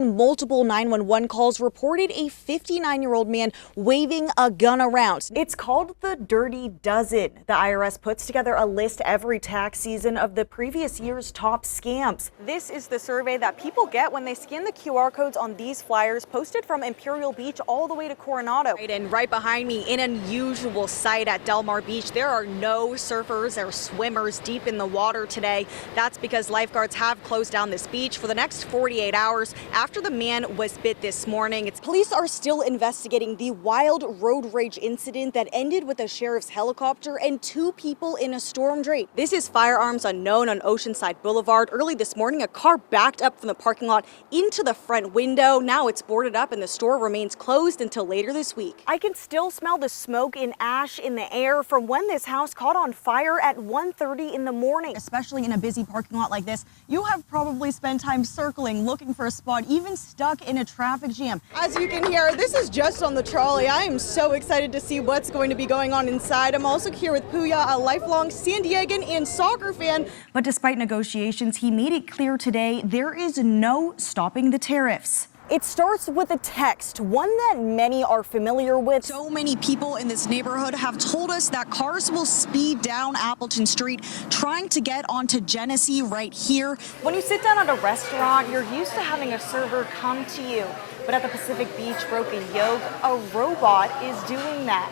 Multiple 911 calls reported a 59-year-old man waving a gun around. It's called the Dirty Dozen. The IRS puts together a list every tax season of the previous year's top scams. This is the survey that people get when they scan the QR codes on these flyers posted from Imperial Beach all the way to Coronado. And right behind me, an unusual sight at Del Mar Beach. There are no surfers or swimmers deep in the water today. That's because lifeguards have closed down this beach for the next 48 hours after the man was bit this morning. Police are still investigating the wild road rage incident that ended with a sheriff's helicopter and 2 people in a storm drain. This is Firearms Unknown on Oceanside Boulevard. Early this morning, a car backed up from the parking lot into the front window. Now it's boarded up and the store remains closed until later this week. I can still smell the smoke and ash in the air from when this house caught on fire at 1:30 in the morning. Especially in a busy parking lot like this, you have probably spent time circling, looking for a spot, even stuck in a traffic jam. As you can hear, this is just on the trolley. I am so excited to see what's going to be going on inside. I'm also here with Puya, a lifelong San Diegan and soccer fan. But despite negotiations, he made it clear today there is no stopping the tariffs. It starts with a text, one that many are familiar with. So many people in this neighborhood have told us that cars will speed down Appleton Street, trying to get onto Genesee right here. When you sit down at a restaurant, you're used to having a server come to you. But at the Pacific Beach Broken Yoke, a robot is doing that.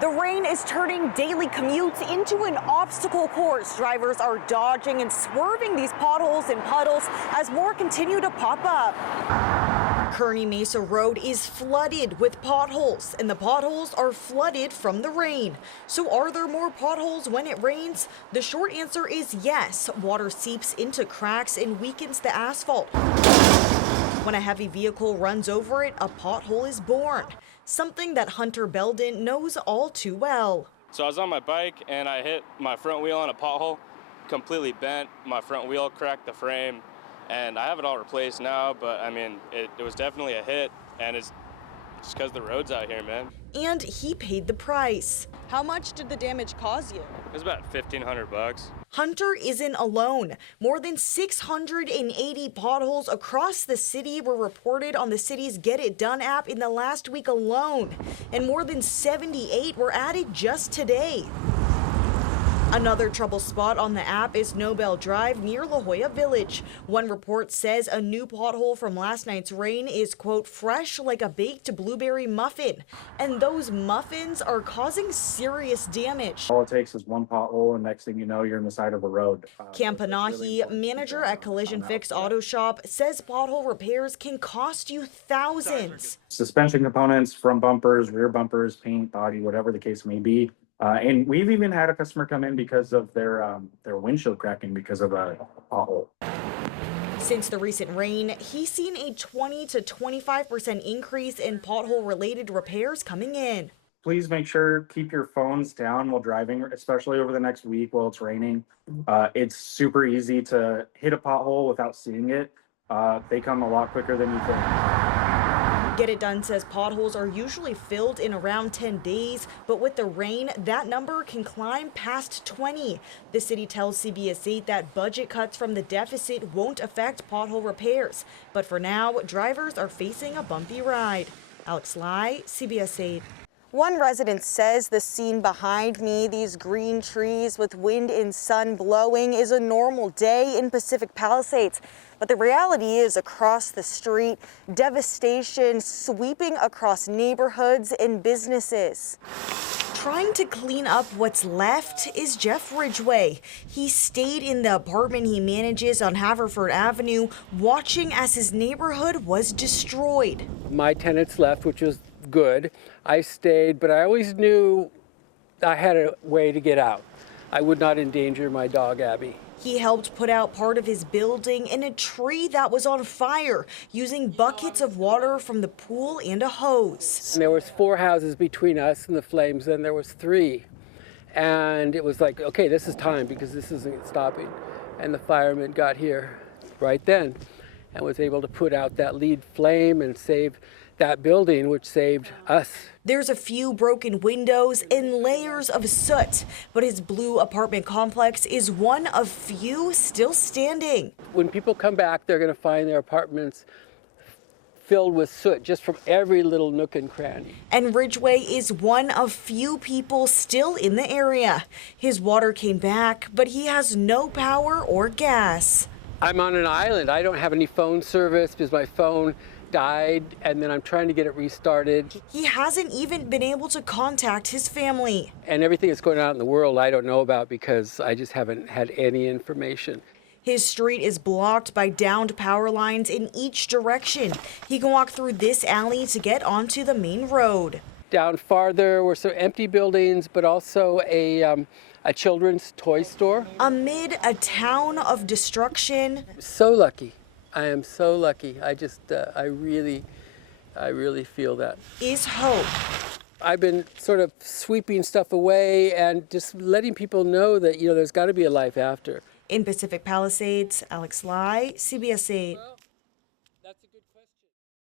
The rain is turning daily commutes into an obstacle course. Drivers are dodging and swerving these potholes and puddles as more continue to pop up. Kearney Mesa Road is flooded with potholes, and the potholes are flooded from the rain. So are there more potholes when it rains? The short answer is yes. Water seeps into cracks and weakens the asphalt. When a heavy vehicle runs over it, a pothole is born. Something that Hunter Belden knows all too well. So I was on my bike and I hit my front wheel on a pothole, completely bent. My front wheel cracked the frame, and I have it all replaced now, but I mean, it was definitely a hit, and it's just because the road's out here, man. And he paid the price. How much did the damage cause you? It was about $1,500. Hunter isn't alone. More than 680 potholes across the city were reported on the city's Get It Done app in the last week alone, and more than 78 were added just today. Another trouble spot on the app is Nobel Drive near La Jolla Village. One report says a new pothole from last night's rain is, quote, fresh like a baked blueberry muffin. And those muffins are causing serious damage. All it takes is one pothole, and next thing you know, you're in the side of a road. Cam Panahi, manager at Collision Fix Auto Shop, says pothole repairs can cost you thousands. Suspension components, front bumpers, rear bumpers, paint, body, whatever the case may be. And we've even had a customer come in because of their windshield cracking because of a pothole. Since the recent rain, he's seen a 20 to 25% increase in pothole-related repairs coming in. Please make sure keep your phones down while driving, especially over the next week while it's raining. It's super easy to hit a pothole without seeing it. They come a lot quicker than you think. Get It Done says potholes are usually filled in around 10 days, but with the rain, that number can climb past 20. The city tells CBS 8 that budget cuts from the deficit won't affect pothole repairs. But for now, drivers are facing a bumpy ride. Alex Lai, CBS 8. One resident says the scene behind me, these green trees with wind and sun blowing, is a normal day in Pacific Palisades. But the reality is across the street, devastation sweeping across neighborhoods and businesses. Trying to clean up what's left is Jeff Ridgway. He stayed in the apartment he manages on Haverford Avenue, watching as his neighborhood was destroyed. My tenants left, which was good. I stayed, but I always knew I had a way to get out. I would not endanger my dog, Abby. He helped put out part of his building in a tree that was on fire, using buckets of water from the pool and a hose. And there was 4 houses between us and the flames, then there was 3. And it was like, okay, this is time because this isn't stopping. And the firemen got here right then and was able to put out that lead flame and save that building, which saved us. There's a few broken windows and layers of soot, but his blue apartment complex is one of few still standing. When people come back, they're going to find their apartments filled with soot just from every little nook and cranny. And Ridgway is one of few people still in the area. His water came back, but he has no power or gas. I'm on an island. I don't have any phone service because my phone died, and then I'm trying to get it restarted. He hasn't even been able to contact his family. And everything that's going on in the world I don't know about because I just haven't had any information. His street is blocked by downed power lines in each direction. He can walk through this alley to get onto the main road. Down farther were some empty buildings, but also a children's toy store. Amid a town of destruction, So lucky. I am so lucky. I really feel that. is hope. I've been sort of sweeping stuff away and just letting people know that, there's got to be a life after. In Pacific Palisades, Alex Lai, CBS 8.